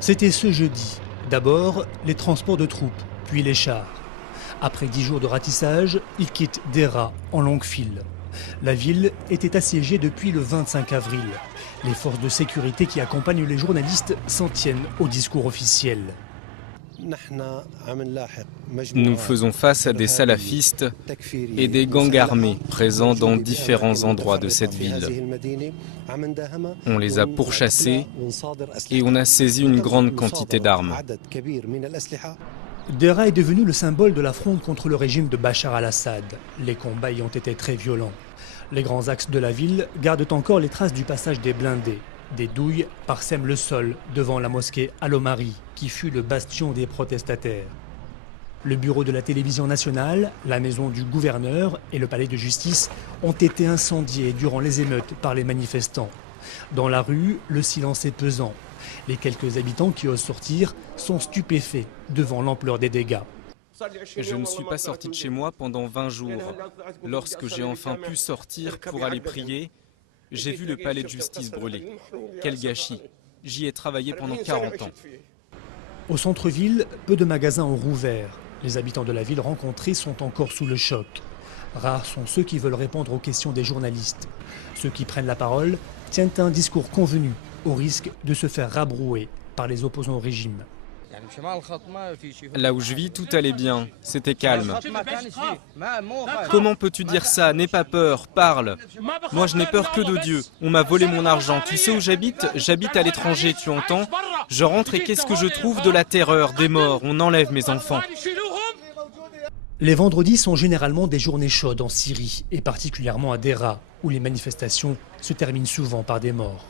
C'était ce jeudi. D'abord, les transports de troupes, puis les chars. Après 10 jours de ratissage, ils quittent Deraa en longue file. La ville était assiégée depuis le 25 avril. Les forces de sécurité qui accompagnent les journalistes s'en tiennent au discours officiel. Nous faisons face à des salafistes et des gangs armés présents dans différents endroits de cette ville. On les a pourchassés et on a saisi une grande quantité d'armes. Deraa est devenu le symbole de la fronde contre le régime de Bachar al-Assad. Les combats y ont été très violents. Les grands axes de la ville gardent encore les traces du passage des blindés. Des douilles parsèment le sol devant la mosquée Al-Omari, qui fut le bastion des protestataires. Le bureau de la télévision nationale, la maison du gouverneur et le palais de justice ont été incendiés durant les émeutes par les manifestants. Dans la rue, le silence est pesant. Les quelques habitants qui osent sortir sont stupéfaits devant l'ampleur des dégâts. Je ne suis pas sorti de chez moi pendant 20 jours. Lorsque j'ai enfin pu sortir pour aller prier, j'ai vu le palais de justice brûler. Quel gâchis! J'y ai travaillé pendant 40 ans. Au centre-ville, peu de magasins ont rouvert. Les habitants de la ville rencontrés sont encore sous le choc. Rares sont ceux qui veulent répondre aux questions des journalistes. Ceux qui prennent la parole tiennent un discours convenu, au risque de se faire rabrouer par les opposants au régime. Là où je vis, tout allait bien, c'était calme. Comment peux-tu dire ça? N'aie pas peur, parle. Moi, je n'ai peur que de Dieu. On m'a volé mon argent. Tu sais où j'habite? J'habite à l'étranger, tu entends? Je rentre et qu'est-ce que je trouve? De la terreur, des morts. On enlève mes enfants. Les vendredis sont généralement des journées chaudes en Syrie, et particulièrement à Deraa, où les manifestations se terminent souvent par des morts.